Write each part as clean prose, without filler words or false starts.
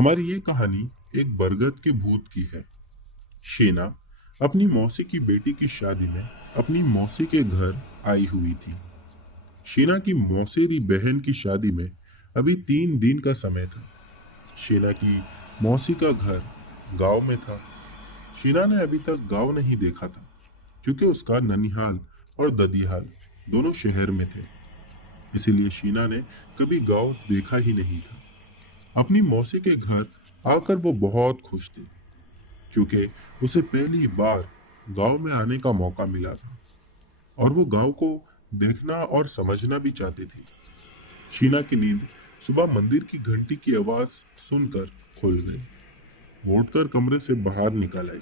हमारी ये कहानी एक बरगद के भूत की है। शीना अपनी मौसी की बेटी की शादी में अपनी मौसी के घर आई हुई थी। शीना की मौसेरी बहन की शादी में अभी 3 दिन का समय था। शीना की मौसी का घर गांव में था। शीना ने अभी तक गांव नहीं देखा था, क्योंकि उसका ननिहाल और ददियाल दोनों शहर में थे। इसीलिए शीना ने कभी गांव देखा ही नहीं था। अपनी मौसी के घर आकर वो बहुत खुश थी, क्योंकि उसे पहली बार गांव में आने का मौका मिला था और वो गांव को देखना और समझना भी चाहती थी। शीना की नींद सुबह मंदिर की घंटी की आवाज सुनकर खुल गई। वो उठकर कमरे से बाहर निकल आई।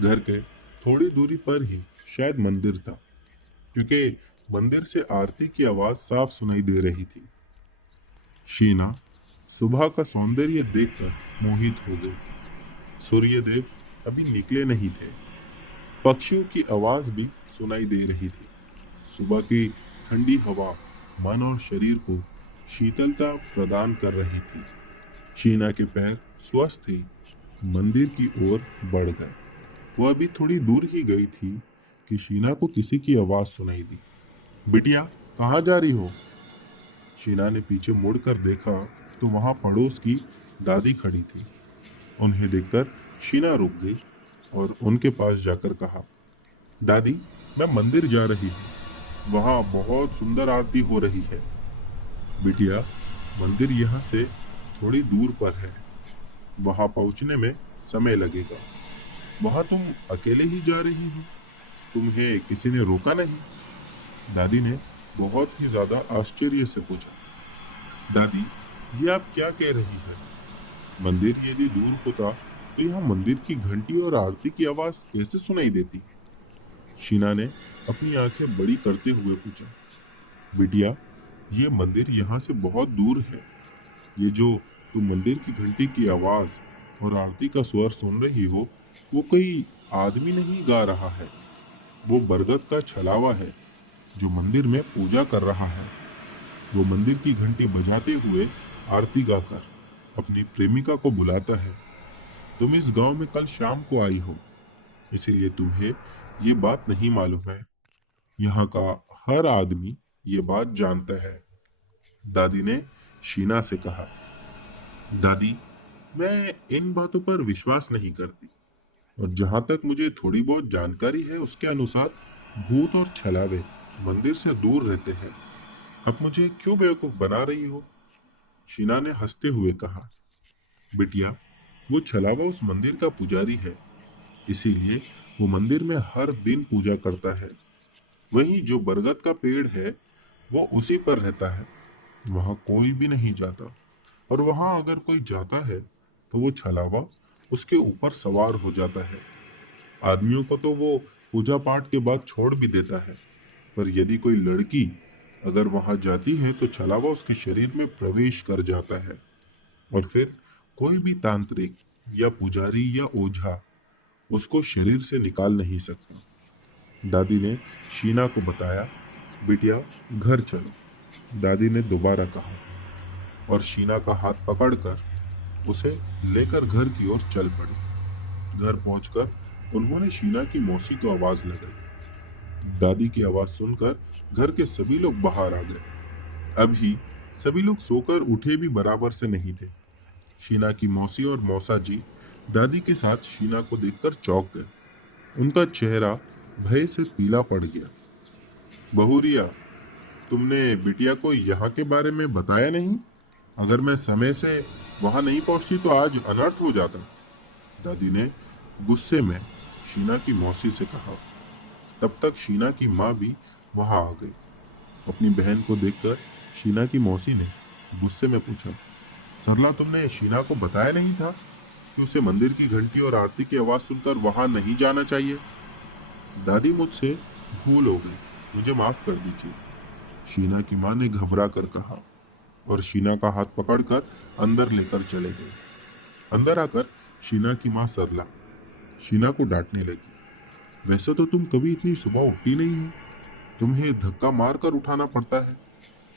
घर के थोड़ी दूरी पर ही शायद मंदिर था, क्योंकि मंदिर से आरती की आवाज साफ सुनाई दे रही थी। शीना सुबह का सौंदर्य देखकर मोहित हो गई। सूर्यदेव अभी निकले नहीं थे। पक्षियों की आवाज भी सुनाई दे रही थी। सुबह की ठंडी हवा मन और शरीर को शीतलता प्रदान कर रही थी। शीना के पैर स्वस्थ ही मंदिर की ओर बढ़ गए। वो अभी थोड़ी दूर ही गई थी कि शीना को किसी की आवाज सुनाई दी। बिटिया, कहाँ जा रही हो? शीना ने पीछे मुड़कर देखा तो वहां पड़ोस की दादी खड़ी थी। उन्हें देखकर शीना रुक गई और उनके पास जाकर कहा, दादी, मैं मंदिर जा रही हूँ। वहां बहुत सुंदर आरती हो रही है। बिटिया, मंदिर यहाँ से थोड़ी दूर पर है। वहां पहुंचने में समय लगेगा। वहां तुम अकेले ही जा रही हो? तुम्हें किसी ने रोका नहीं? दादी ने बहुत ही ज्यादा आश्चर्य से पूछा। दादी, ये आप क्या कह रही है? मंदिर यदि दूर होता तो यहाँ मंदिर की घंटी और आरती की आवाज कैसे सुनाई देती? शीना ने अपनी आंखें बड़ी करते हुए पूछा। बिटिया, ये मंदिर यहाँ से बहुत दूर है। ये जो तुम मंदिर की घंटी की आवाज और आरती का स्वर सुन रही हो, वो कोई आदमी नहीं गा रहा है। वो बरगद का छलावा है, जो मंदिर में पूजा कर रहा है। वो मंदिर की घंटी बजाते हुए आरती गाकर अपनी प्रेमिका को बुलाता है। तुम इस गांव में कल शाम को आई हो, इसीलिए तुम्हें ये बात नहीं मालूम है। यहाँ का हर आदमी ये बात जानता है। दादी ने शीना से कहा। दादी, मैं इन बातों पर विश्वास नहीं करती, और जहां तक मुझे थोड़ी बहुत जानकारी है उसके अनुसार भूत और छलावे मंदिर से दूर रहते हैं। अब मुझे क्यों बेवकूफ बना रही हो? शीना ने हंसते हुए कहा। बिटिया, वो छलावा उस मंदिर का पुजारी है, इसीलिए वो मंदिर में हर दिन पूजा करता है। वहीं जो बरगद का पेड़ है, वो उसी पर रहता है। वहां कोई भी नहीं जाता, और वहां अगर कोई जाता है तो वो छलावा उसके ऊपर सवार हो जाता है। आदमियों को तो वो पूजा पाठ के बाद छोड़ भी देता है, पर यदि कोई लड़की अगर वहां जाती है तो छलावा उसके शरीर में प्रवेश कर जाता है, और फिर कोई भी तांत्रिक या पुजारी या ओझा उसको शरीर से निकाल नहीं सकता। दादी ने शीना को बताया। बिटिया, घर चलो, दादी ने दोबारा कहा, और शीना का हाथ पकड़कर उसे लेकर घर की ओर चल पड़ी। घर पहुंचकर उन्होंने शीना की मौसी को आवाज लगाई। दादी की आवाज सुनकर घर के सभी लोग बाहर आ गए। अभी सभी लोग सोकर उठे भी बराबर से नहीं थे। शीना की मौसी और मौसा जी दादी के साथ शीना को देखकर चौंक गए। उनका चेहरा भय से पीला पड़ गया। बहुरिया, तुमने बिटिया को यहाँ के बारे में बताया नहीं? अगर मैं समय से वहां नहीं पहुंचती तो आज अनर्थ हो जाता। दादी ने गुस्से में शीना की मौसी से कहा। तब तक शीना की माँ भी वहां आ गई। अपनी बहन को देखकर शीना की मौसी ने गुस्से में पूछा, सरला, तुमने शीना को बताया नहीं था कि उसे मंदिर की घंटी और आरती की आवाज सुनकर वहां नहीं जाना चाहिए? दादी, मुझसे भूल हो गई, मुझे माफ कर दीजिए, शीना की माँ ने घबरा कर कहा, और शीना का हाथ पकड़कर अंदर लेकर चले गए। अंदर आकर शीना की माँ सरला शीना को डांटने लगी। वैसे तो तुम कभी इतनी सुबह उठती नहीं हो, तुम्हें धक्का मार कर उठाना पड़ता है।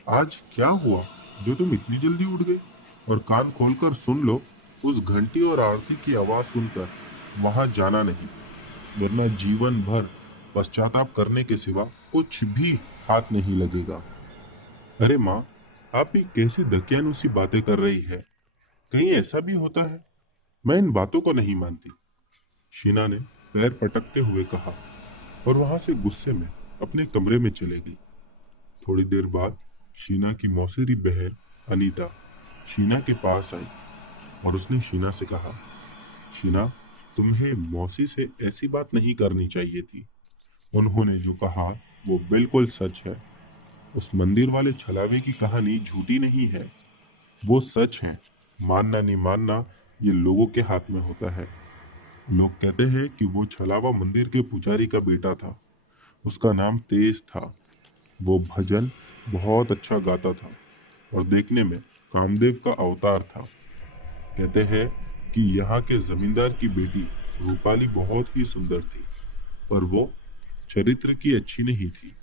आज क्या हुआ जो तुम इतनी जल्दी उठ गए? और कान खोलकर सुन लो, उस घंटी और आरती की आवाज सुनकर वहां जाना नहीं, वरना जीवन भर पश्चाताप करने के सिवा कुछ भी हाथ नहीं लगेगा। अरे माँ, आप ये कैसी दकियानुसी बातें कर रही है? कहीं ऐसा भी होता है? मैं इन बातों को नहीं मानती, शीना ने पैर पटकते हुए कहा, और वहां से गुस्से में अपने कमरे में चले गई। थोड़ी देर बाद शीना की मौसेरी बहन अनीता शीना के पास आई और उसने शीना से कहा, शीना, तुम्हें मौसी से ऐसी बात नहीं करनी चाहिए थी। उन्होंने जो कहा वो बिल्कुल सच है। उस मंदिर वाले छलावे की कहानी झूठी नहीं है, वो सच है। मानना नहीं मानना ये लोगों के हाथ में होता है। लोग कहते हैं कि वो छलावा मंदिर के पुजारी का बेटा था। उसका नाम तेज था। वो भजन बहुत अच्छा गाता था और देखने में कामदेव का अवतार था। कहते हैं कि यहाँ के जमींदार की बेटी रूपाली बहुत ही सुंदर थी, पर वो चरित्र की अच्छी नहीं थी।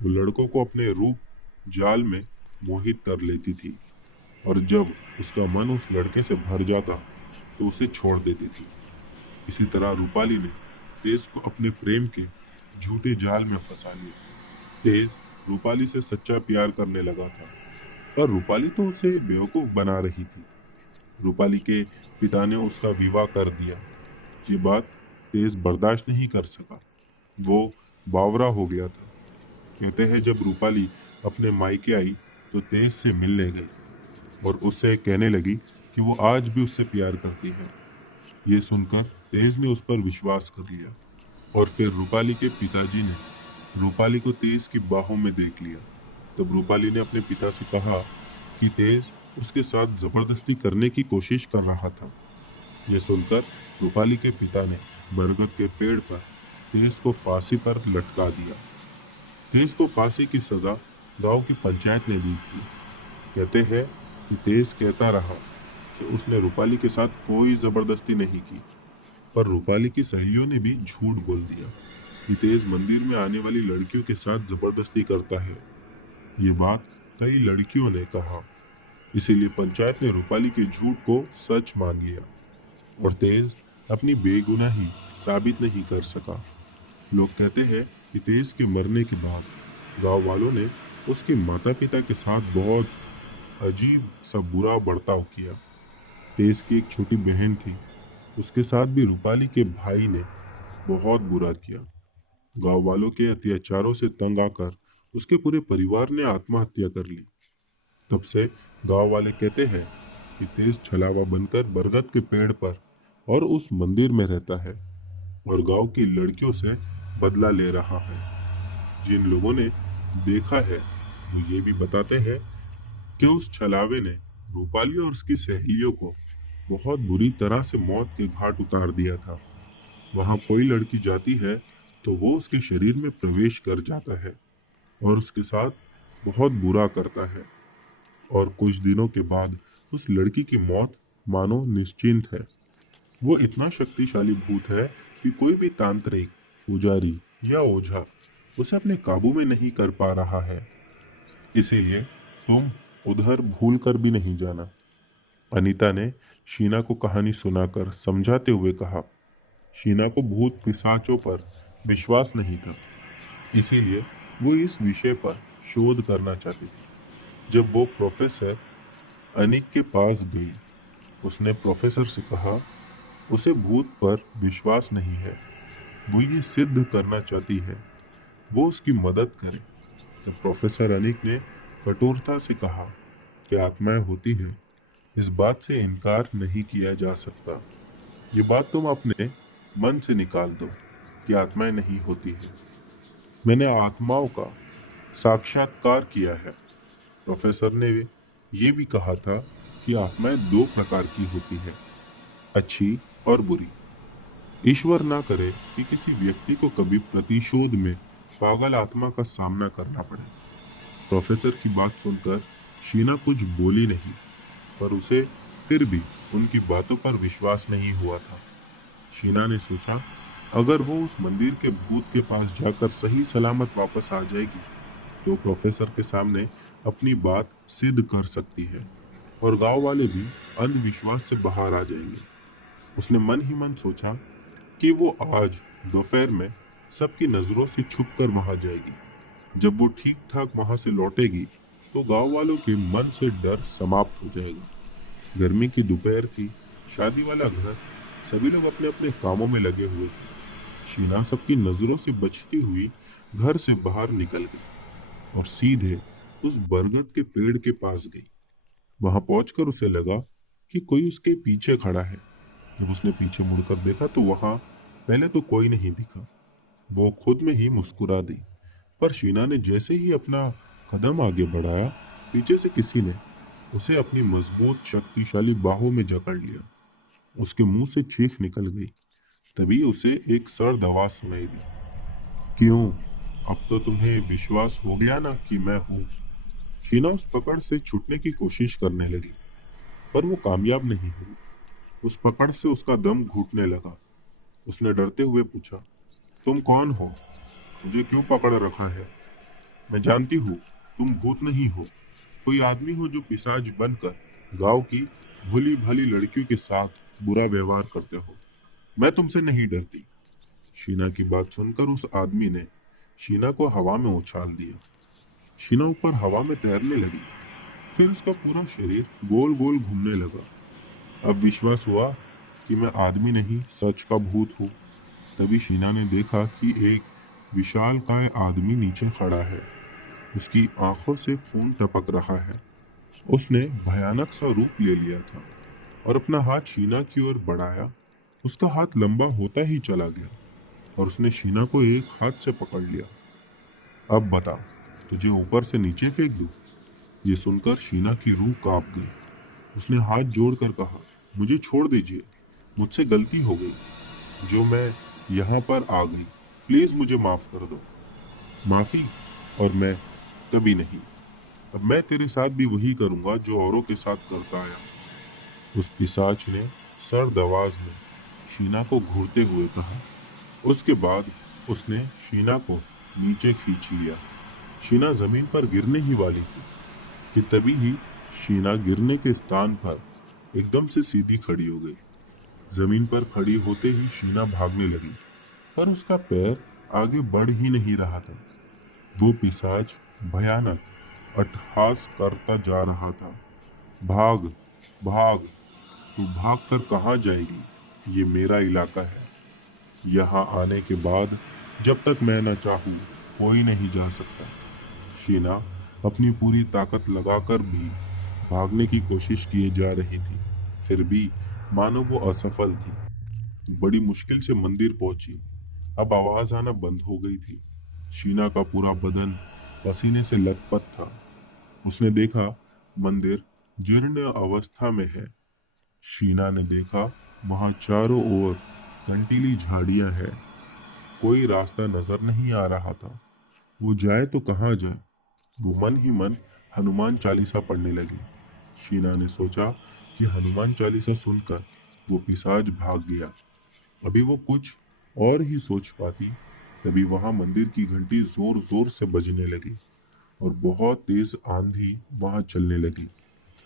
वो लड़कों को अपने रूप जाल में मोहित कर लेती थी, और जब उसका मन उस लड़के से भर जाता तो उसे छोड़ देती थी। इसी तरह रूपाली ने तेज को अपने प्रेम के झूठे जाल में फंसा लिया। तेज रूपाली से सच्चा प्यार करने लगा था, पर रूपाली तो उसे बेवकूफ बना रही थी। रूपाली के पिता ने उसका विवाह कर दिया। ये बात तेज बर्दाश्त नहीं कर सका। वो बावरा हो गया था। कहते हैं जब रूपाली अपने मायके आई तो तेज से मिलने गई और उससे कहने लगी कि वो आज भी उससे प्यार करती है। ये सुनकर तेज ने उस पर विश्वास कर लिया, और फिर रूपाली के पिताजी ने रूपाली को तेज की बाहों में देख लिया। तब रूपाली ने अपने पिता से कहा कि तेज उसके साथ जबरदस्ती करने की कोशिश कर रहा था। यह सुनकर रूपाली के पिता ने बरगद के पेड़ पर तेज को फांसी पर लटका दिया। तेज को फांसी की सजा गांव की पंचायत ने दी थी। कहते हैं कि तेज कहता रहा कि उसने रूपाली के साथ कोई जबरदस्ती नहीं की, पर रूपाली की सहेलियों ने भी झूठ बोल दिया कि तेज मंदिर में आने वाली लड़कियों के साथ जबरदस्ती करता है। ये बात कई लड़कियों ने कहा, इसीलिए पंचायत ने रूपाली के झूठ को सच मान लिया और तेज अपनी बेगुनाही साबित नहीं कर सका। लोग कहते हैं कि तेज के मरने के बाद गांव वालों ने उसके माता पिता के साथ बहुत अजीब सा बुरा बर्ताव किया। तेज की एक छोटी बहन थी, उसके साथ भी रूपाली के भाई ने बहुत बुरा किया। गांव वालों के अत्याचारों से तंग आकर उसके पूरे परिवार ने आत्महत्या कर ली। तब से गांव वाले कहते हैं कि तेज छलावा बनकर बरगद के पेड़ पर और उस मंदिर में रहता है और गांव की लड़कियों से बदला ले रहा है। जिन लोगों ने देखा है वो ये भी बताते हैं कि उस छलावे ने रूपाली और उसकी सहेलियों को बहुत बुरी तरह से मौत के घाट उतार दिया था। वहां कोई लड़की जाती है तो वो उसके शरीर में प्रवेश कर जाता है और उसके साथ बहुत बुरा करता है, और कुछ दिनों के बाद उस लड़की की मौत मानो निश्चिंत है। वो इतना शक्तिशाली भूत है कि कोई भी तांत्रिक, पुजारी या ओझा उसे अपने काबू में नहीं कर पा रहा है। इसीलिए तुम उधर भूल कर भी नहीं जाना। अनीता ने शीना को कहानी सुनाकर समझाते हुए कहा। शीना को भूत पिशाचों पर विश्वास नहीं था, इसीलिए वो इस विषय पर शोध करना चाहती थी। जब वो प्रोफेसर अनिक के पास गई, उसने प्रोफेसर से कहा उसे भूत पर विश्वास नहीं है, वो ये सिद्ध करना चाहती है वो उसकी मदद करे। तब प्रोफेसर अनिक ने कठोरता से कहा कि आत्माएं होती है, इस बात से इनकार नहीं किया जा सकता। ये बात तुम अपने मन से निकाल दो कि आत्माएं नहीं होती है। मैंने आत्माओं का साक्षात्कार किया है। प्रोफेसर ने ये भी कहा था कि आत्माएं दो प्रकार की होती है, अच्छी और बुरी। ईश्वर ना करे कि किसी व्यक्ति को कभी प्रतिशोध में पागल आत्मा का सामना करना पड़े। प्रोफेसर की बात सुनकर शीना कुछ बोली नहीं, पर उसे फिर भी उनकी बातों पर विश्वास नहीं हुआ था। शीना ने सोचा, अगर वो उस मंदिर के भूत के पास जाकर सही सलामत वापस आ जाएगी तो प्रोफेसर के सामने अपनी बात सिद्ध कर सकती है। और गांव वाले भी अंधविश्वास से बाहर आ जाएंगे। उसने मन ही मन सोचा कि वो आज दोपहर में सबकी नजरों से छुप कर वहां जाएगी। जब वो ठीक ठाक वहां से लौटेगी तो गांव वालों के मन से डर समाप्त हो जाएगा। गर्मी की दोपहर थी, शादी वाला घर, सभी लोग अपने अपने कामों में लगे हुए थे। शीना सबकी नजरों से बचती हुई घर से बाहर निकल गई और सीधे उस बरगद के पेड़ के पास गई। वहां पहुंचकर उसे लगा कि कोई उसके पीछे खड़ा है। जब उसने पीछे मुड़कर देखा तो वहां पहले तो कोई नहीं दिखा। वो खुद में ही मुस्कुरा दी, पर शीना ने जैसे ही अपना कदम आगे बढ़ाया, पीछे से किसी ने उसे अपनी मजबूत शक्तिशाली बाहों में जकड़ लिया। उसके मुंह से चीख निकल गई। तभी उसे एक सर्द आवाज सुनाई दी। क्यों? अब तो तुम्हें विश्वास हो गया ना कि मैं हूं। शीना उस पकड़ से छूटने की कोशिश करने लगी, पर वो कामयाब नहीं हुई। उस पकड़ से उसका दम घुटने लगा। उसने डरते हुए पूछा, तुम कौन हो? मुझे क्यों पकड़ रखा है? मैं जानती हूँ तुम भूत नहीं हो, कोई आदमी हो जो पिशाच बनकर गांव की भली भाली लड़कियों के साथ बुरा व्यवहार करते हो। मैं तुमसे नहीं डरती। शीना की बात सुनकर उस आदमी ने शीना को हवा में उछाल दिया। शीना ऊपर हवा में तैरने लगी। फिर उसका पूरा शरीर गोल गोल घूमने लगा। अब विश्वास हुआ कि मैं आदमी नहीं, सच का भूत हूँ। तभी शीना ने देखा कि एक विशालकाय आदमी नीचे खड़ा है। उसकी आंखों से खून टपक रहा है। उसने भयानक सा रूप ले लिया था और अपना हाथ शीना की ओर बढ़ाया। उसका हाथ लंबा होता ही चला गया और उसने शीना को एक हाथ से पकड़ लिया। अब बता, तुझे ऊपर से नीचे फेंक दूं? ये सुनकर शीना की रूह कांप गई। उसने हाथ जोड़कर कहा, मुझे छोड़ दीजिए, मुझसे गलती हो गई जो मैं यहाँ पर आ गई। प्लीज मुझे माफ कर दो। माफी? और मैं कभी नहीं। अब मैं तेरे साथ भी वही करूंगा जो औरों के साथ करता आया। उस पिशाच ने सर्द आवाज में शीना को घूरते हुए कहा। उसके बाद उसने शीना को नीचे खींच लिया। शीना जमीन पर गिरने ही वाली थी कि तभी ही शीना गिरने के स्थान पर एकदम से सीधी खड़ी हो गई। जमीन पर खड़ी होते ही शीना भागने लगी, पर उसका पैर आगे बढ़ ही नहीं रहा था। वो पिशाच भयानक अट्टहास करता जा रहा था। भाग, भाग, तू भाग कर कहाँ जाएगी? ये मेरा इलाका है। यहाँ आने के बाद जब तक मैं न चाहूँ कोई नहीं जा सकता। शीना अपनी पूरी ताकत लगाकर भी भागने की कोशिश किए जा रही थी, फिर भी मानो वो असफल थी। बड़ी मुश्किल से मंदिर पहुंची। अब आवाज आना बंद हो गई थी। शीना का पूरा बदन पसीने से लथपथ था। उसने देखा मंदिर जीर्ण अवस्था में है। शीना ने देखा वहां चारों ओर कंटीली झाड़ियां हैं। कोई रास्ता नजर नहीं आ रहा था। वो जाए तो कहाँ जाए? वो मन ही मन हनुमान चालीसा पढ़ने लगी। शीना ने सोचा कि हनुमान चालीसा सुनकर वो पिशाच भाग गया। अभी वो कुछ और ही सोच पाती, तभी वहां मंदिर की घंटी जोर जोर से बजने लगी और बहुत तेज आंधी वहां चलने लगी।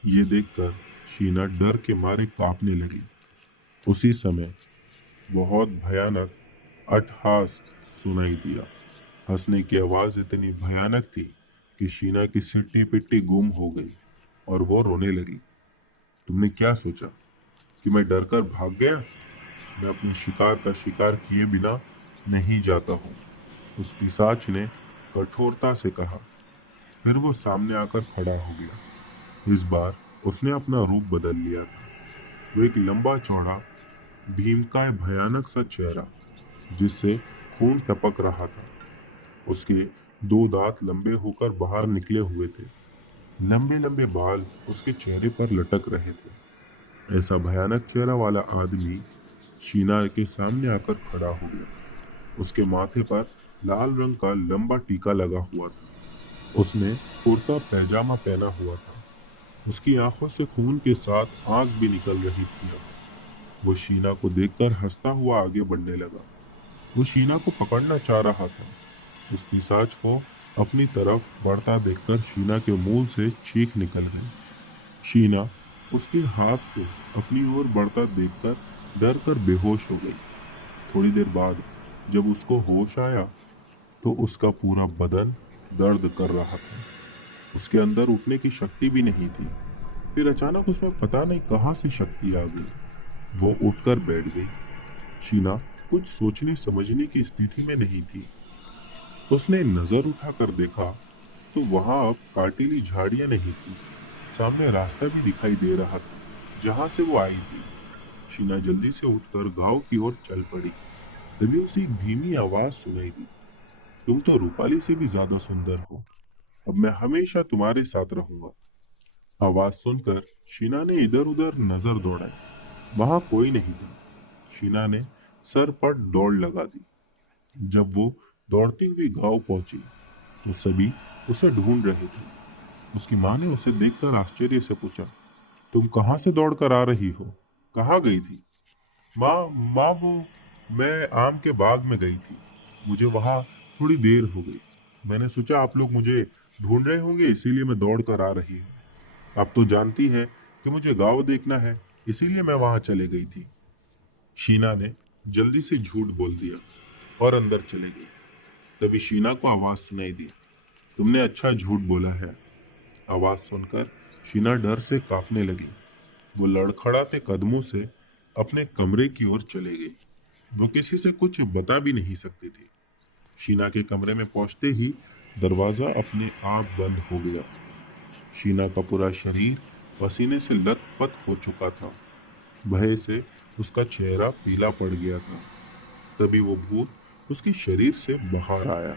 ये देखकर शीना डर के मारे कांपने लगी। उसी समय बहुत भयानक अट्टहास सुनाई दिया। हंसने की आवाज इतनी भयानक थी कि शीना की सिट्टी पिट्टी गुम हो गई और वो रोने लगी। तुमने क्या सोचा कि मैं डर कर भाग गया? मैं अपने शिकार का शिकार किए बिना नहीं जाता हूँ, उस पिशाच ने कठोरता से कहा। फिर वो सामने आकर खड़ा हो गया। इस बार उसने अपना रूप बदल लिया था। वो एक लंबा चौड़ा भीमकाय भयानक सा चेहरा, जिससे खून टपक रहा था। उसके दो दांत लंबे होकर बाहर निकले हुए थे। लंबे लंबे बाल उसके चेहरे पर लटक रहे थे। ऐसा भयानक चेहरा वाला आदमी शीना के सामने आकर खड़ा हो गया। उसके माथे पर लाल रंग का लंबा टीका लगा हुआ था। उसने कुर्ता पैजामा पहना हुआ था। उसकी आंखों से खून के साथ आंख भी निकल रही थी। अब वो शीना को देखकर हंसता हुआ आगे बढ़ने लगा। वो शीना को पकड़ना चाह रहा था। उस पिशाच को अपनी तरफ बढ़ता देखकर शीना के मुंह से चीख निकल गई। शीना उसके हाथ को अपनी ओर बढ़ता देखकर डर कर बेहोश हो गई। थोड़ी देर बाद जब उसको होश आया तो उसका पूरा बदन दर्द कर रहा था। उसके अंदर उठने की शक्ति भी नहीं थी। फिर अचानक उसमें पता नहीं कहां से शक्ति आ गई। वो उठकर बैठ गई। शीना कुछ सोचने समझने की स्थिति में नहीं थी। उसने नजर उठाकर देखा तो वहां अब कांटेली झाड़ियां नहीं थी। सामने रास्ता भी दिखाई दे रहा था जहां से वो आई थी। शीना जल्दी से उठकर गांव की ओर चल पड़ी। तभी उसे एक धीमी आवाज सुनाई दी। तुम तो रूपाली से भी ज्यादा सुंदर हो। अब मैं हमेशा तुम्हारे साथ रहूंगा। आवाज सुनकर शीना ने इधर उधर नजर दौड़ाई। वहां कोई नहीं था। शीना ने सर पर दौड़ लगा दी। जब वो दौड़ती हुई गांव पहुंची तो सभी उसे ढूंढ रहे थे। उसकी माँ ने उसे देखकर आश्चर्य से पूछा, तुम कहाँ से दौड़ कर आ रही हो? कहाँ गई थी? माँ माँ वो मैं आम के बाग में गई थी। मुझे वहां थोड़ी देर हो गई। मैंने सोचा आप लोग मुझे ढूंढ रहे होंगे, इसीलिए मैं दौड़ कर आ रही हूँ। अब तो जानती है कि मुझे गांव देखना है, इसीलिए मैं वहां चले गई थी। शीना ने जल्दी से झूठ बोल दिया और अंदर चले गई। तभी शीना को आवाज सुनाई दी, तुमने अच्छा झूठ बोला है। आवाज सुनकर शीना डर से कांपने लगी। वो लड़खड़ाते कदमों से अपने कमरे की ओर चले गई। वो किसी से कुछ बता भी नहीं सकती थी। शीना के कमरे में पहुंचते ही दरवाजा अपने आप बंद हो गया। शीना का पूरा शरीर पसीने से लथपथ हो चुका था। भय से उसका चेहरा पीला पड़ गया था। तभी वो भूत उसके शरीर से बाहर आया।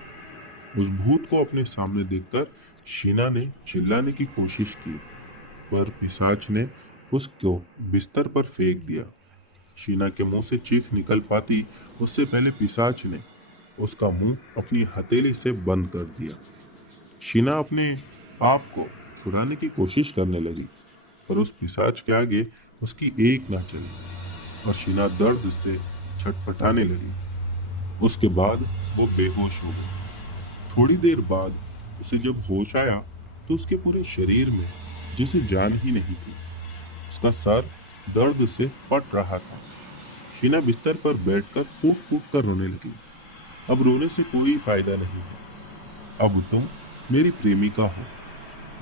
उस भूत को अपने सामने देखकर शीना ने चिल्लाने की कोशिश की, पर पिशाच ने उसको बिस्तर पर फेंक दिया। शीना के मुंह से चीख निकल पाती उससे पहले पिशाच ने उसका मुंह अपनी हथेली से बंद कर दिया। शीना अपने आप को छुड़ाने की कोशिश करने लगी, पर उस पिशाच के आगे उसकी एक ना चली और शीना दर्द से छटपटाने लगी। उसके बाद वो बेहोश हो गई। थोड़ी देर बाद उसे जब होश आया तो उसके पूरे शरीर में जैसे जान ही नहीं थी। उसका सर दर्द से फट रहा था। शीना बिस्तर पर बैठकर फूट फूट कर रोने लगी। अब रोने से कोई फायदा नहीं है। अब तुम मेरी प्रेमिका हो।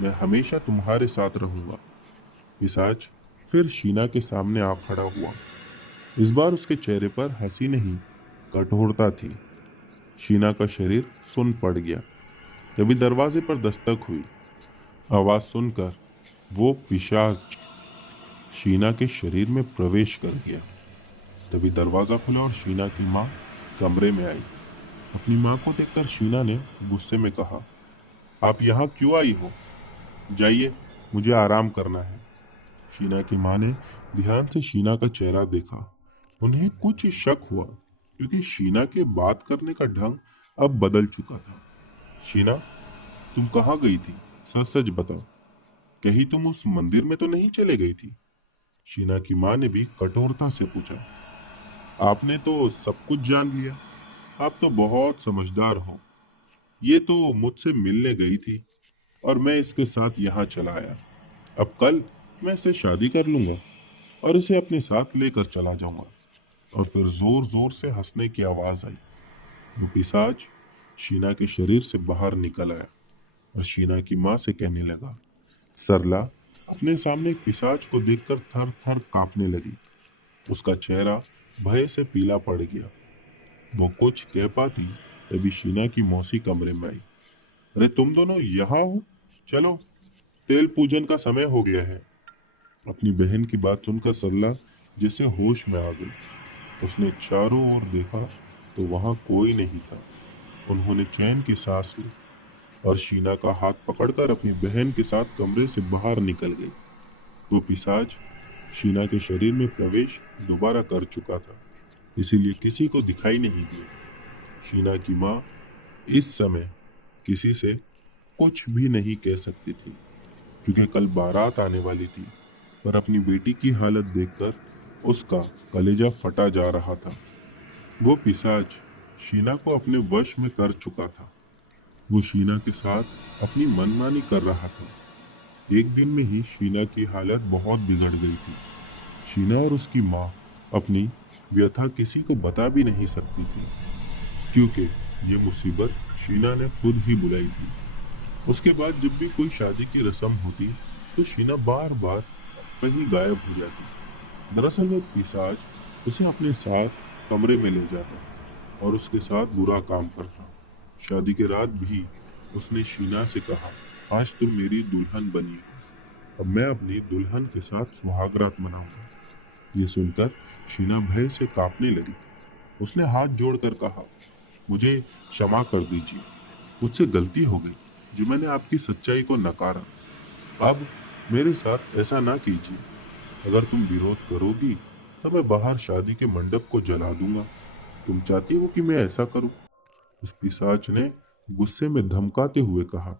मैं हमेशा तुम्हारे साथ रहूंगा। पिशाच फिर शीना के सामने आ खड़ा हुआ। इस बार उसके चेहरे पर हंसी नहीं, कठोरता थी। शीना का शरीर सुन पड़ गया। तभी दरवाजे पर दस्तक हुई। आवाज सुनकर वो पिशाच शीना के शरीर में प्रवेश कर गया। तभी दरवाजा खुला और शीना की माँ कमरे में आई। अपनी माँ को देखकर शीना ने गुस्से में कहा, आप यहाँ क्यों आई हो? जाइए, मुझे आराम करना है। शीना की माँ ने ध्यान से शीना का चेहरा देखा। उन्हें कुछ शक हुआ क्योंकि शीना के बात करने का ढंग अब बदल चुका था। शीना, तुम कहाँ गई थी? सच सच बताओ। कहीं तुम उस मंदिर में तो नहीं चले गई थी? शीना की माँ ने भी कठोरता से पूछा। आपने तो सब कुछ जान लिया। आप तो बहुत समझदार हो। ये तो मुझसे मिलने गई थी और मैं इसके साथ यहाँ चला आया। अब कल मैं इससे शादी कर लूंगा और इसे अपने साथ लेकर चला जाऊंगा। और फिर जोर जोर से हंसने की आवाज आई। वो पिशाच शीना के शरीर से बाहर निकल आया और शीना की माँ से कहने लगा, सरला अपने सामने एक पिशाच को देखकर थर थर कांपने लगी। उसका चेहरा भय से पीला पड़ गया। वो कुछ कह पाती तभी शीना की मौसी कमरे में आई। अरे तुम दोनों यहाँ हो? चलो, तेल पूजन का समय हो गया है। अपनी बहन की बात सुनकर सरला जैसे होश में आ गई। उसने चारों ओर देखा तो वहां कोई नहीं था। उन्होंने चैन की सांस ली और शीना का हाथ पकड़कर अपनी बहन के साथ कमरे से बाहर निकल गई। वो पिशाच शीना के शरीर में प्रवेश दोबारा कर चुका था, इसीलिए किसी को दिखाई नहीं दिया। शीना की माँ इस समय किसी से कुछ भी नहीं कह सकती थी क्योंकि कल बारात आने वाली थी। पर अपनी बेटी की हालत देखकर उसका कलेजा फटा जा रहा था। वो पिशाच शीना को अपने वश में कर चुका था। वो शीना के साथ अपनी मनमानी कर रहा था। एक दिन में ही शीना की हालत बहुत बिगड़ गई थी। शीना और उसकी माँ अपनी व्यथा किसी को बता भी नहीं सकती थी, क्योंकि ये मुसीबत शीना ने खुद ही बुलाई थी। उसके बाद जब भी कोई शादी की रस्म होती, तो शीना बार बार कहीं गायब हो जाती। दरअसल वो पिशाच उसे अपने साथ कमरे में ले जाता और उसके साथ बुरा काम करता। शादी के रात भी उसने शीना से कहा, आज तुम मेरी दुल्हन बनी हो, अब मैं अपनी दुल्हन के साथ सुहाग रात मनाऊंगा। ये सुनकर शीना भय से कांपने लगी। उसने हाथ जोड़कर कहा, मुझे क्षमा कर दीजिए, मुझसे गलती हो गई जो मैंने आपकी सच्चाई को नकारा। अब मेरे साथ ऐसा ना कीजिए। अगर तुम विरोध करोगी तो मैं बाहर शादी के मंडप को जला दूंगा। तुम चाहती हो कि मैं ऐसा करूं? उस पिशाच ने गुस्से में धमकाते हुए कहा।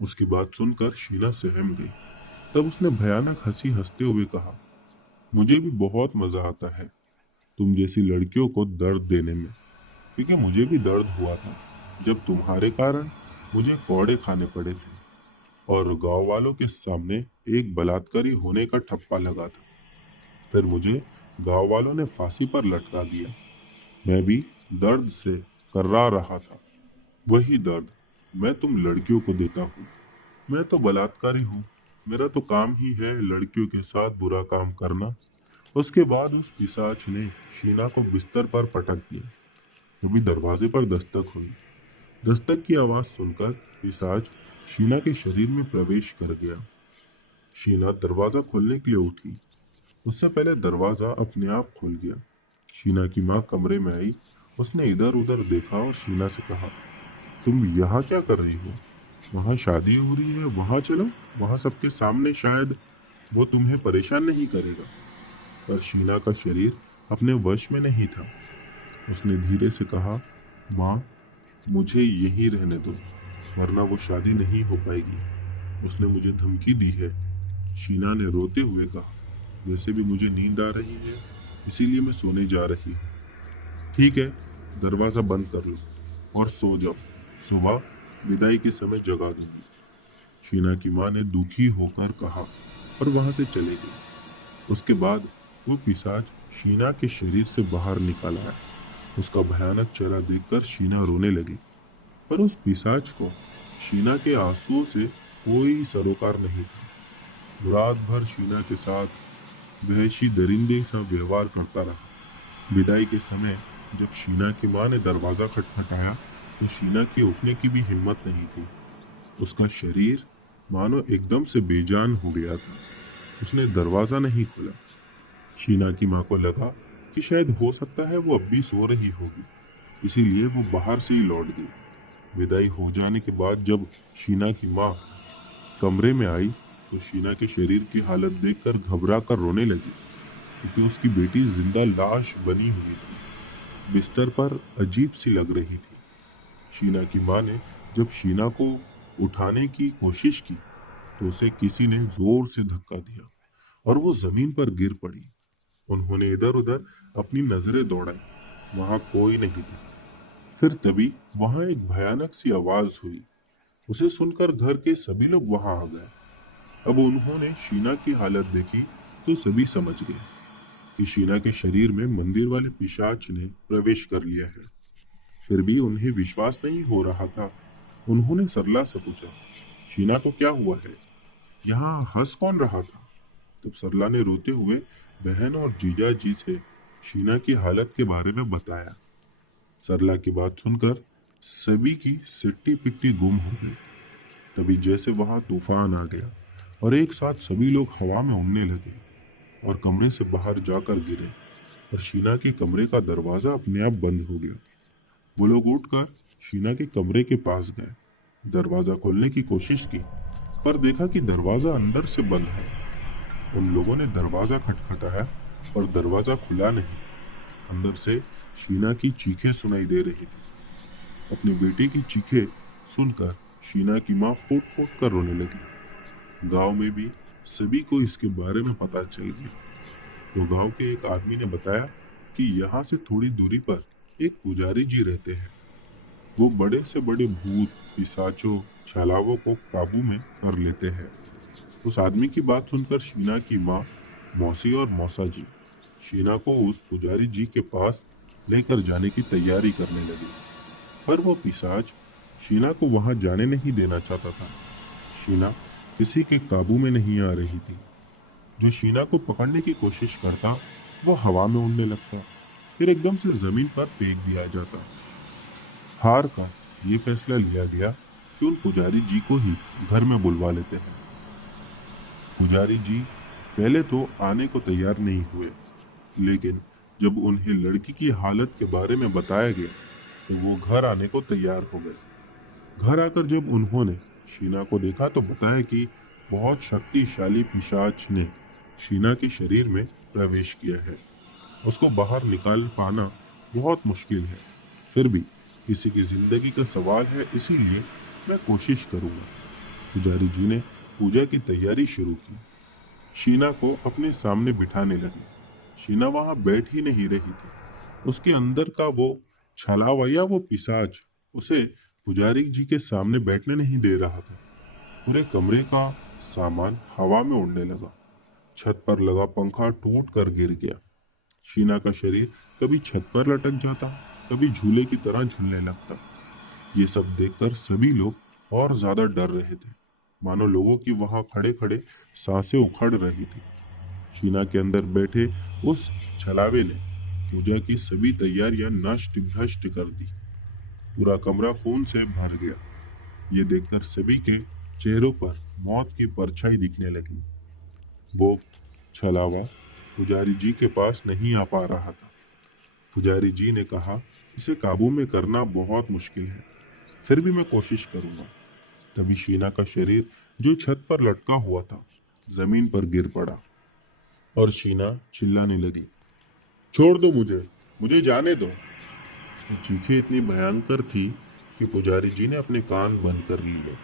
उसकी बात सुनकर शीना सहम गई। तब उसने भयानक हंसी हंसते हुए कहा, मुझे भी बहुत मजा आता है तुम जैसी लड़कियों को दर्द देने में, क्योंकि मुझे भी दर्द हुआ था जब तुम्हारे कारण मुझे कौड़े खाने पड़े थे और गांव वालों के सामने एक बलात्कारी होने का ठप्पा लगा था। फिर मुझे गांव वालों ने फांसी पर लटका दिया। मैं भी दर्द से कर्रा रहा था। वही दर्द मैं तुम लड़कियों को देता हूँ। मैं तो बलात्कारी हूँ। मेरा तो काम ही है लड़कियों के साथ बुरा काम करना। उसके बाद उस पिशाच ने शीना को बिस्तर पर पटक दिया। तभी दरवाजे पर दस्तक हुई। दस्तक की आवाज सुनकर पिशाच शीना के शरीर में प्रवेश कर गया। शीना दरवाजा खोलने के लिए उठी। उससे पहले दरवाजा अपने आप खुल गया। शीना की माँ कमरे में आई। उसने इधर उधर देखा और शीना से कहा, तुम यहाँ क्या कर रही हो? वहाँ शादी हो रही है, वहाँ चलो। वहाँ सबके सामने शायद वो तुम्हें परेशान नहीं करेगा। पर शीना का शरीर अपने वश में नहीं था। उसने धीरे से कहा, माँ, मुझे यहीं रहने दो, वरना वो शादी नहीं हो पाएगी। उसने मुझे धमकी दी है। शीना ने रोते हुए कहा, वैसे भी मुझे नींद आ रही है, इसीलिए मैं सोने जा रही हूँ। ठीक है, दरवाजा बंद कर लो और सो जाओ। सुबह विदाई के समय जगा दूंगी। शीना की माँ ने दुखी होकर कहा और वहां से चले गई। उसके बाद वो पिशाच शीना के शरीर से बाहर निकल आया। उसका भयानक चेहरा देखकर शीना रोने लगी। पर उस पिशाच को शीना के आंसुओं से कोई सरोकार नहीं था। वो रात भर शीना के साथ वहशी दरिंदे सा व्यवहार करता रहा। विदाई के समय जब शीना की माँ ने दरवाजा खटखटाया, तो शीना की उठने की भी हिम्मत नहीं थी। उसका शरीर मानो एकदम से बेजान हो गया था। उसने दरवाजा नहीं खोला। शीना की माँ को लगा कि शायद हो सकता है वो अब भी सो रही होगी, इसीलिए वो बाहर से ही लौट गई। विदाई हो जाने के बाद जब शीना की माँ कमरे में आई, तो शीना के शरीर की हालत देखकर घबरा कर रोने लगी, क्योंकि उसकी बेटी जिंदा लाश बनी हुई थी, बिस्तर पर अजीब सी लग रही थी। शीना की माँ ने जब शीना को उठाने की कोशिश की, तो उसे किसी ने जोर से धक्का दिया और वो जमीन पर गिर पड़ी। उन्होंने इधर उधर अपनी नजरें दौड़ाई, वहां कोई नहीं था। फिर तभी वहां एक भयानक सी आवाज हुई। उसे सुनकर घर के सभी लोग वहां आ गए। अब उन्होंने शीना की हालत देखी, तो सभी समझ गए कि शीना के शरीर में मंदिर वाले पिशाच ने प्रवेश कर लिया है। फिर भी उन्हें विश्वास नहीं हो रहा था। उन्होंने सरला से पूछा, शीना को क्या हुआ है? यहाँ हंस कौन रहा था? तब सरला ने रोते हुए बहन और जीजा जी से शीना की हालत के बारे में बताया। सरला की बात सुनकर सभी की सिट्टी पिट्टी गुम हो गई। तभी जैसे वहां तूफान आ गया और एक साथ सभी लोग हवा में उड़ने लगे और कमरे से बाहर जाकर गिरे और शीना के कमरे का दरवाजा अपने आप बंद हो गया। वो लोग उठकर शीना के कमरे के पास गए, दरवाजा खोलने की कोशिश की, पर देखा कि दरवाजा अंदर से बंद है। उन लोगों ने दरवाजा खटखटाया, पर दरवाजा खुला नहीं। अंदर से शीना की चीखें सुनाई दे रही थी। अपनी बेटी की चीखें सुनकर शीना की माँ फूट फूट कर रोने लगी। गांव में भी सभी को इसके बारे में पता चल गया। तो गांव के एक आदमी ने बताया कि यहाँ से थोड़ी दूरी पर एक पुजारी जी रहते हैं। वो बड़े से बड़े भूत, पिशाचों, छलावों को काबू में कर लेते हैं। उस आदमी की बात सुनकर शीना की माँ, मौसी और मौसा जी शीना को उस पुजारी जी के पास लेकर जाने की तैयारी करने लगे। पर वो पिशाच शीना को वहां जाने नहीं देना चाहता था। शीना किसी के काबू में नहीं आ रही थी। जो शीना को पकड़ने की कोशिश करता, वो हवा में उड़ने लगता, फिर एकदम से जमीन पर फेंक दिया जाता। हार कर ये फैसला लिया गया कि उन पुजारी जी को ही घर में बुलवा लेते हैं। पुजारी जी पहले तो आने को तैयार नहीं हुए, लेकिन जब उन्हें लड़की की हालत के बारे में बताया गया तो वो घर आने को तैयार हो गए। घर आकर जब उन्होंने शीना को देखा तो बताया कि बहुत शक्तिशाली पिशाच ने शीना के शरीर में प्रवेश किया है। उसको बाहर निकाल पाना बहुत मुश्किल है। फिर भी किसी की जिंदगी का सवाल है, इसीलिए मैं कोशिश करूंगा। पुजारी जी ने पूजा की तैयारी शुरू की। शीना को अपने सामने बिठाने लगे। शीना वहां बैठ ही नहीं रही थी। उसके अंदर का वो छलावा या वो पिशाच उसे पुजारी जी के सामने बैठने नहीं दे रहा था। पूरे कमरे का सामान हवा में उड़ने लगा। छत पर लगा पंखा टूट कर गिर गया। शीना का शरीर कभी छत पर लटक जाता, कभी झूले की तरह झूलने लगता। ये सब देखकर सभी लोग और ज्यादा डर रहे थे, मानो लोगों की वहां खड़े खड़े सांसें उखड़ रही थी। शीना के अंदर बैठे उस छलावे ने पूजा की सभी तैयारियां नष्ट भ्रष्ट कर दी। पूरा कमरा खून से भर गया। ये देखकर सभी के चेहरों पर मौत की परछाई दिखने लगी। वो छलावा पुजारी जी के पास नहीं आ पा रहा था। पुजारी जी ने कहा, इसे काबू में करना बहुत मुश्किल है, फिर भी मैं कोशिश करूंगा। तभी शीना का शरीर जो छत पर लटका हुआ था जमीन पर गिर पड़ा और शीना चिल्लाने लगी, छोड़ दो मुझे, मुझे जाने दो। उसकी चीखें इतनी भयंकर थी कि पुजारी जी ने अपने कान बंद कर लिए।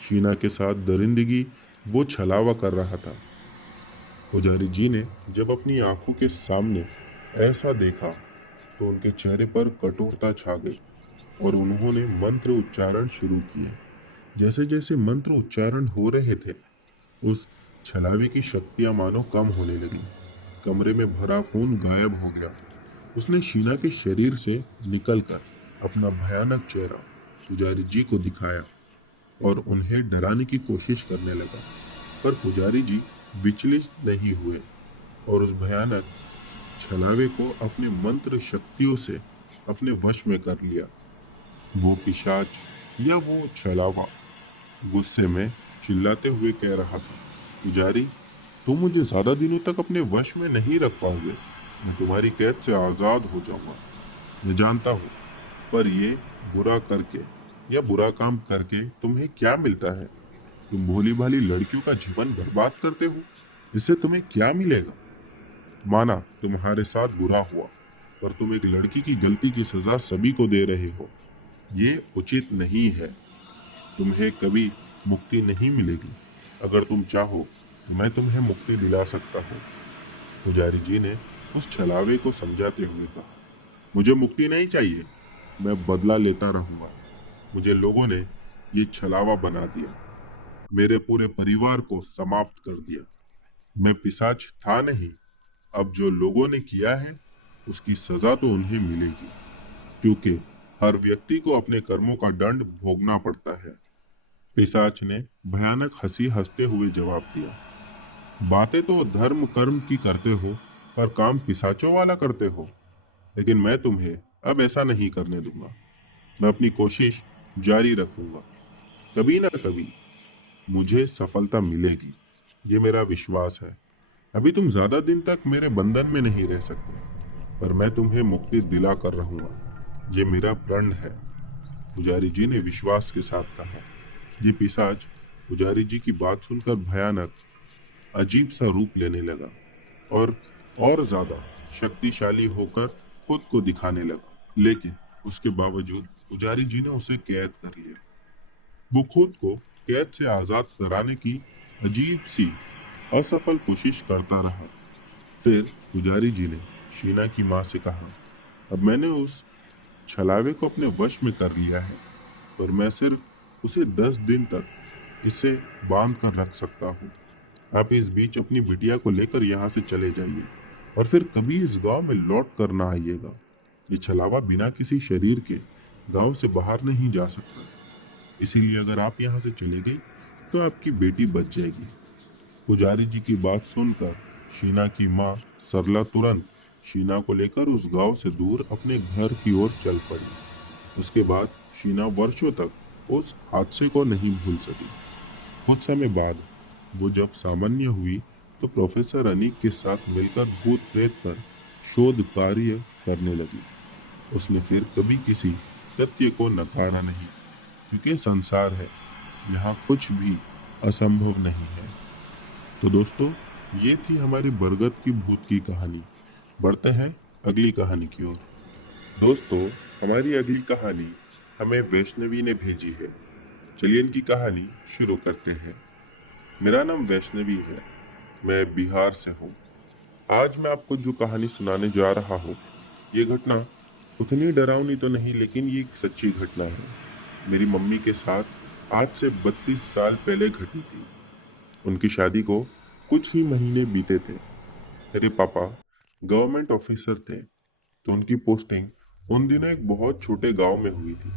शीना के साथ दरिंदगी वो छलावा कर रहा था। पुजारी जी ने जब अपनी आंखों के सामने ऐसा देखा तो उनके चेहरे पर कठोरता छा गई और उन्होंने मंत्र उच्चारण शुरू किए। जैसे जैसे मंत्र उच्चारण हो रहे थे, उस छलावे की शक्तियां मानो कम होने लगी। कमरे में भरा खून गायब हो गया। उसने शीना के शरीर से निकलकर अपना भयानक चेहरा पुजारी जी को दिखाया और उन्हें डराने की कोशिश करने लगा। पर पुजारी जी विचलित नहीं हुए और उस भयानक छलावे को अपने मंत्र शक्तियों से अपने वश में कर लिया। वो पिशाच या वो छलावा गुस्से में चिल्लाते हुए कह रहा था, पुजारी, तुम मुझे ज्यादा दिनों तक अपने वश में नहीं रख पाओगे। मैं तुम्हारी कैद से आजाद हो जाऊंगा। मैं जानता हूँ, पर ये बुरा करके या बुरा काम करके तुम्हें क्या मिलता है? तुम भोली भाली लड़कियों का जीवन बर्बाद करते हो। इससे तुम्हें क्या मिलेगा? माना तुम्हारे साथ बुरा हुआ, पर तुम एक लड़की की गलती की सजा सभी को दे रहे हो। ये उचित नहीं है। तुम्हें कभी मुक्ति नहीं मिलेगी। अगर तुम चाहो तो मैं तुम्हें मुक्ति दिला सकता हूँ। पुजारी जी ने उस छलावे को समझाते हुए कहा, मुझे मुक्ति नहीं चाहिए। मैं बदला लेता रहूंगा। मुझे लोगों ने ये छलावा बना दिया, मेरे पूरे परिवार को समाप्त कर दिया। मैं पिशाच था नहीं। अब जो लोगों ने किया है उसकी सजा तो उन्हें मिलेगी, क्योंकि हर व्यक्ति को अपने कर्मों का दंड भोगना पड़ता है। पिशाच ने भयानक हंसी हंसते हुए जवाब दिया, बातें तो धर्म कर्म की करते हो, पर काम पिशाचों वाला करते हो। लेकिन मैं तुम्हें अब ऐसा नहीं करने दूंगा। मैं अपनी कोशिश जारी रखूंगा। कभी ना कभी मुझे सफलता मिलेगी, ये मेरा विश्वास है। अभी तुम ज्यादा दिन तक मेरे बंधन में नहीं रह सकते, पर मैं तुम्हें मुक्ति दिला कर रहूंगा। ये मेरा प्रण है। पुजारी जी ने विश्वास के साथ कहा। ये पिशाच पुजारी जी की बात सुनकर भयानक अजीब सा रूप लेने लगा और ज्यादा शक्तिशाली होकर खुद को दिखाने लगा। लेकिन उसके बावजूद पुजारी जी ने उसे कैद कर लिया। वो खुद को कैद से आजाद कराने की अजीब सी असफल कोशिश करता रहा। फिर पुजारी जी ने शीना की माँ से कहा, अब मैंने उस छलावे को अपने वश में कर लिया है, पर मैं सिर्फ उसे 10 दिन तक इसे बांध कर रख सकता हूँ। आप इस बीच अपनी बिटिया को लेकर यहाँ से चले जाइए और फिर कभी इस गांव में लौट कर ना आइएगा। ये छलावा बिना किसी शरीर के गांव से बाहर नहीं जा सकता। इसीलिए अगर आप यहाँ से चले गई तो आपकी बेटी बच जाएगी। पुजारी जी की बात सुनकर शीना की माँ सरला तुरंत शीना को लेकर उस गांव से दूर अपने घर की ओर चल पड़ी। उसके बाद शीना वर्षों तक उस हादसे को नहीं भूल सकी। कुछ समय बाद वो जब सामान्य हुई तो प्रोफेसर अनीक के साथ मिलकर भूत प्रेत पर शोध कार्य करने लगी। उसने फिर कभी किसी तथ्य को नकारा नहीं, क्योंकि संसार है, यहाँ कुछ भी असंभव नहीं है। तो दोस्तों, ये थी हमारी बरगद की भूत की कहानी। बढ़ते हैं अगली कहानी की ओर। दोस्तों, हमारी अगली कहानी हमें वैष्णवी ने भेजी है। चलिए इनकी कहानी शुरू करते हैं। मेरा नाम वैष्णवी है, मैं बिहार से हूँ। आज मैं आपको जो कहानी सुनाने जा रहा हूँ, ये घटना उतनी डरावनी तो नहीं, लेकिन ये एक सच्ची घटना है। मेरी मम्मी के साथ आज से 32 साल पहले घटी थी। उनकी शादी को कुछ ही महीने बीते थे। मेरे पापा गवर्नमेंट ऑफिसर थे, तो उनकी पोस्टिंग उन दिनों एक बहुत छोटे गांव में हुई थी।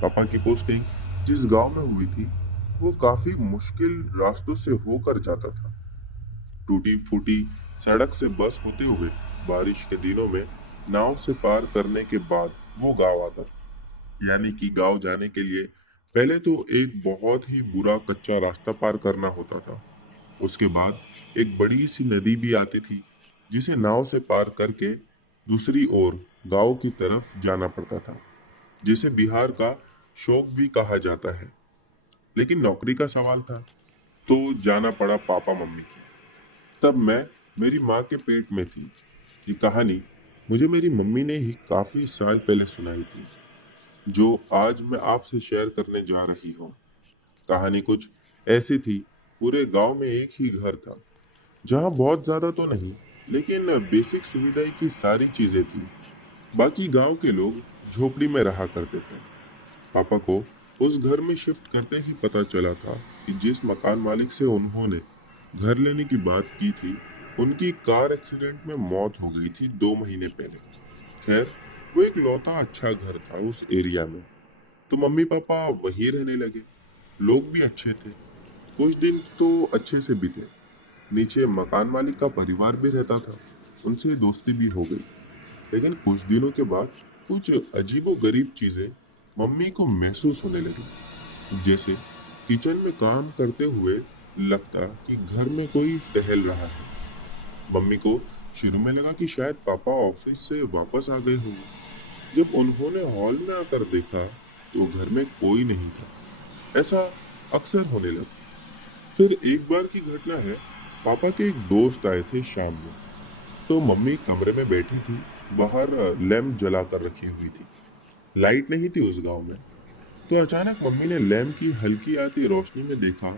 पापा की पोस्टिंग जिस गांव में हुई थी, वो काफी मुश्किल रास्तों से होकर जाता था। टूटी फूटी सड़क से बस होते हुए बारिश के दिनों में नाव से पार करने के बाद वो गांव आता था। यानी कि गांव जाने के लिए पहले तो एक बहुत ही बुरा कच्चा रास्ता पार करना होता था। उसके बाद एक बड़ी सी नदी भी आती थी, जिसे नाव से पार करके दूसरी ओर गांव की तरफ जाना पड़ता था, जिसे बिहार का शोक भी कहा जाता है। लेकिन नौकरी का सवाल था, तो जाना पड़ा पापा मम्मी को। तब मैं मेरी माँ के पेट में थी। ये कहानी मुझे मेरी मम्मी ने ही काफी साल पहले सुनाई थी, जो आज मैं आपसे शेयर करने जा रही हूँ। कहानी कुछ ऐसी थी। पूरे गांव में एक ही घर था, जहाँ बहुत ज्यादा तो नहीं, लेकिन बेसिक सुविधाएं की सारी चीजें थी। बाकी गांव के लोग झोपड़ी में रहा करते थे। पापा को उस घर में शिफ्ट करते ही पता चला था कि जिस मकान मालिक से उन्होंने घर लेने की बात की थी, उनकी कार एक्सीडेंट में मौत हो गई थी 2 महीने पहले। खैर, वो एक लौता अच्छा घर था उस एरिया में, तो मम्मी पापा वहीं रहने लगे। लोग भी अच्छे थे। कुछ दिन तो अच्छे से बीते। नीचे मकान मालिक का परिवार भी रहता था, उनसे दोस्ती भी हो गई। लेकिन कुछ दिनों के बाद कुछ अजीबो गरीब चीजें मम्मी को महसूस होने लगी। जैसे किचन में काम करते हुए लगता कि घर में कोई टहल रहा है। मम्मी को शुरू में लगा कि शायद पापा ऑफिस से वापस आ गए होंगे। जब उन्होंने हॉल में आकर देखा तो घर में कोई नहीं था। ऐसा अक्सर होने लगा। फिर एक बार की घटना है, पापा के एक दोस्त आए थे शाम में। तो मम्मी कमरे में बैठी थी, बाहर लैंप जलाकर रखी हुई थी। लाइट नहीं थी उस गांव में। तो अचानक मम्मी ने लैंप की हल्की आती रोशनी में देखा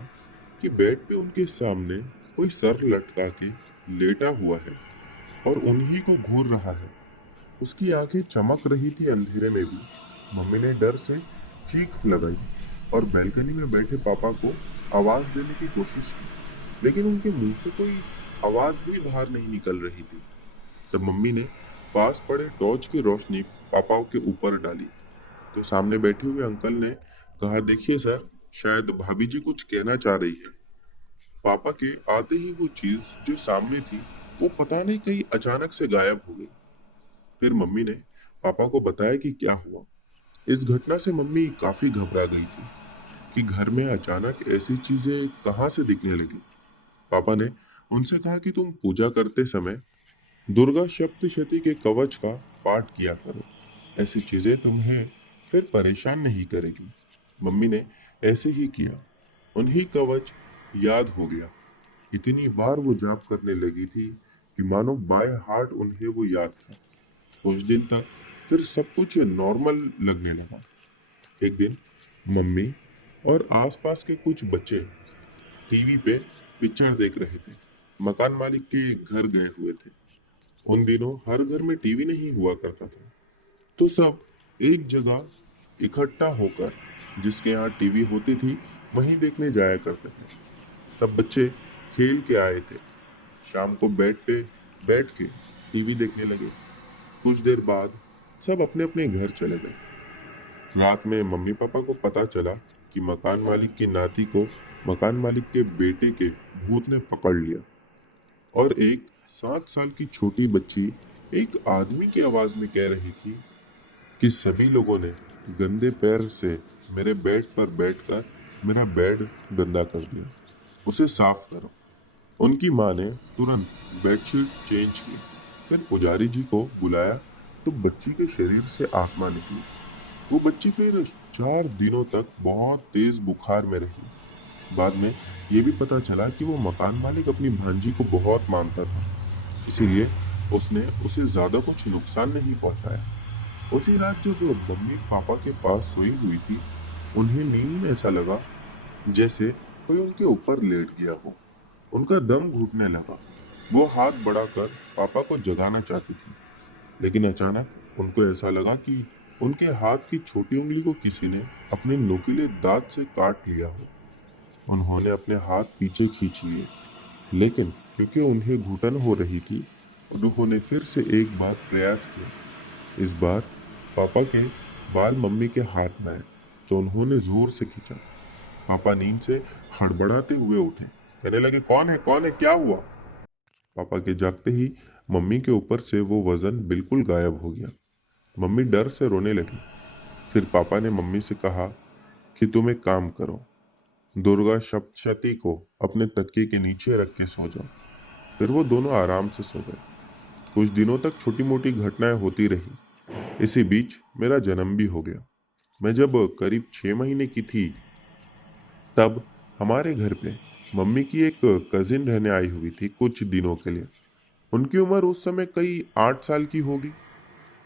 कि बेड पे उनके सामने कोई सर लटका के लेटा हुआ है और उन्हीं को घूर रहा है। उसकी आंखें चमक रही थी अंधेरे में भी। मम्मी ने डर से चीख लगाई और बैल्कनी में बैठे पापा को आवाज देने की कोशिश की, लेकिन उनके मुंह से कोई आवाज भी बाहर नहीं निकल रही थी। जब मम्मी ने पास पड़े टॉर्च की रोशनी पापा के ऊपर डाली, तो सामने बैठे हुए अंकल ने कहा, देखिए सर, शायद भाभी जी कुछ कहना चाह रही है। पापा के आते ही वो चीज जो सामने थी, वो पता नहीं कहीं अचानक से गायब हो गई। फिर मम्मी ने पापा को बताया कि क्या हुआ। इस घटना से मम्मी काफी घबरा गई थी कि घर में अचानक ऐसी चीजें कहाँ से दिखने लगी। पापा ने उनसे कहा कि तुम पूजा करते समय दुर्गा सप्तशती के कवच का पाठ किया करो। ऐसी चीजें तुम्हें फिर परेशान नहीं करेगी। मम्मी ने ऐसे ही किया। उन्हीं कवच याद हो गया। इतनी बार वो जाप करने लगी थी कि मानो बाय हार्ट उन्हें वो याद था। कुछ दिन तक फिर सब कुछ नॉर्मल लगने लगा। एक दिन मम्मी और आसपास के कुछ बच्चे टीवी पे पिक्चर देख रहे थे। मकान मालिक के घर गए हुए थे। उन दिनों हर घर में टीवी नहीं हुआ करता था, तो सब एक जगह इकट्ठा होकर जिसके यहाँ टीवी होती थी वहीं देखने जाया करते थे। सब बच्चे खेल के आए थे। शाम को बेड पे बैठ के टीवी देखने लगे। कुछ देर बाद सब अपने अपने घर चले गए। रात में मम्मी पापा को पता चला कि मकान मालिक की नाती को मकान मालिक के बेटे के भूत ने पकड़ लिया। और एक 7 साल की छोटी बच्ची एक आदमी की आवाज में कह रही थी कि सभी लोगों ने गंदे पैर से मेरे बेड पर बैठकर मेरा बेड गंदा कर दिया, उसे साफ करो। उनकी माँ ने तुरंत बेडशीट चेंज की। फिर पुजारी जी को बुलाया तो बच्ची के शरीर से आत्मा निकली। वो बच्ची फिर 4 दिनों तक बहुत तेज बुखार में रही। बाद में ये भी पता चला कि वो मकान मालिक अपनी भांजी को बहुत मानता था, इसीलिए उसने उसे ज्यादा कुछ नुकसान नहीं पहुंचाया। उसी रात जब मम्मी पापा के पास सोई हुई थी, उन्हें नींद में ऐसा लगा जैसे कोई उनके ऊपर लेट गया हो। उनका दम घुटने लगा। वो हाथ बढ़ाकर पापा को जगाना चाहती थी, लेकिन अचानक उनको ऐसा लगा कि उनके हाथ की छोटी उंगली को किसी ने अपने नुकीले दांत से काट लिया हो। उन्होंने अपने हाथ पीछे खींच लिए, लेकिन क्योंकि उन्हें घुटन हो रही थी, उन्होंने फिर से एक बार प्रयास किया। इस बार पापा के बाल मम्मी के हाथ में आए तो उन्होंने जोर से खींचा। पापा नींद से हड़बड़ाते हुए उठे, कहने लगे, कौन है, क्या हुआ? पापा के जागते ही मम्मी के ऊपर से वो वजन बिल्कुल गायब हो गया। मम्मी डर से रोने लगी। फिर पापा ने मम्मी से कहा कि तुम एक काम करो, दुर्गा सप्तशती को अपने तकिए के नीचे रख के सो जाओ। फिर वो दोनों आराम से सो गए। कुछ दिनों तक छोटी मोटी घटनाएं होती रही। इसी बीच मेरा जन्म भी हो गया। मैं जब करीब 6 महीने की थी, तब हमारे घर पे मम्मी की एक कजिन रहने आई हुई थी कुछ दिनों के लिए। उनकी उम्र उस समय कई 8 साल की होगी।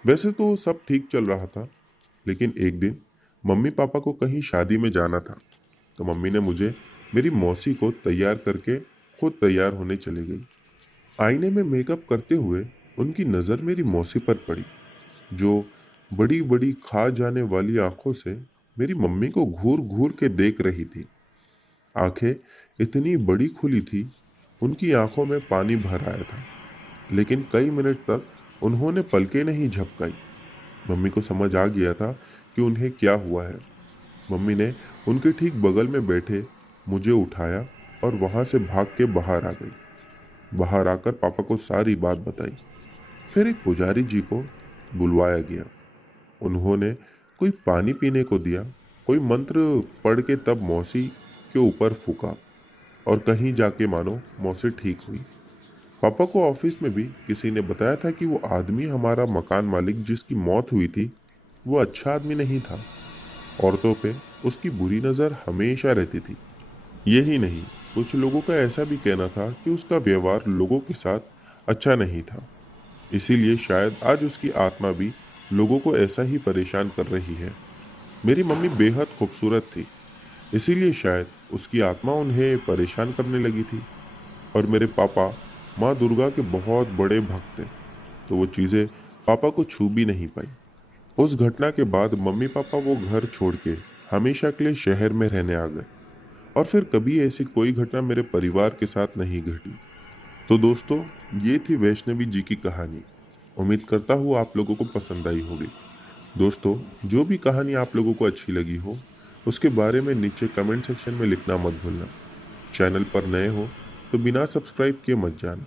वैसे तो सब ठीक चल रहा था, लेकिन एक दिन मम्मी पापा को कहीं शादी में जाना था, तो मम्मी ने मुझे मेरी मौसी को तैयार करके खुद तैयार होने चली गई। आईने में मेकअप करते हुए उनकी नज़र मेरी मौसी पर पड़ी, जो बड़ी बड़ी खा जाने वाली आंखों से मेरी मम्मी को घूर घूर के देख रही थी। आंखें इतनी बड़ी खुली थी, उनकी आंखों में पानी भर आया था, लेकिन कई मिनट तक उन्होंने पलकें नहीं झपकाई। मम्मी को समझ आ गया था कि उन्हें क्या हुआ है। मम्मी ने उनके ठीक बगल में बैठे मुझे उठाया और वहां से भाग के बाहर आ गई। बाहर आकर पापा को सारी बात बताई। फिर एक पुजारी जी को बुलवाया गया। उन्होंने कोई पानी पीने को दिया, कोई मंत्र पढ़ के तब मौसी के ऊपर फूका, और कहीं जाके मानो मौसी ठीक हुई। पापा को ऑफिस में भी किसी ने बताया था कि वो आदमी, हमारा मकान मालिक जिसकी मौत हुई थी, वो अच्छा आदमी नहीं था। औरतों पे उसकी बुरी नज़र हमेशा रहती थी। यही नहीं, कुछ लोगों का ऐसा भी कहना था कि उसका व्यवहार लोगों के साथ अच्छा नहीं था। इसीलिए शायद आज उसकी आत्मा भी लोगों को ऐसा ही परेशान कर रही है। मेरी मम्मी बेहद खूबसूरत थी, इसीलिए शायद उसकी आत्मा उन्हें परेशान करने लगी थी। और मेरे पापा माँ दुर्गा के बहुत बड़े भक्त थे, तो वो चीज़ें पापा को छू भी नहीं पाई। उस घटना के बाद मम्मी पापा वो घर छोड़ के हमेशा के लिए शहर में रहने आ गए, और फिर कभी ऐसी कोई घटना मेरे परिवार के साथ नहीं घटी। तो दोस्तों, ये थी वैष्णवी जी की कहानी। उम्मीद करता हूँ आप लोगों को पसंद आई होगी। दोस्तों, जो भी कहानी आप लोगों को अच्छी लगी हो, उसके बारे में नीचे कमेंट सेक्शन में लिखना मत भूलना। चैनल पर नए हो तो बिना सब्सक्राइब किए मत जाना।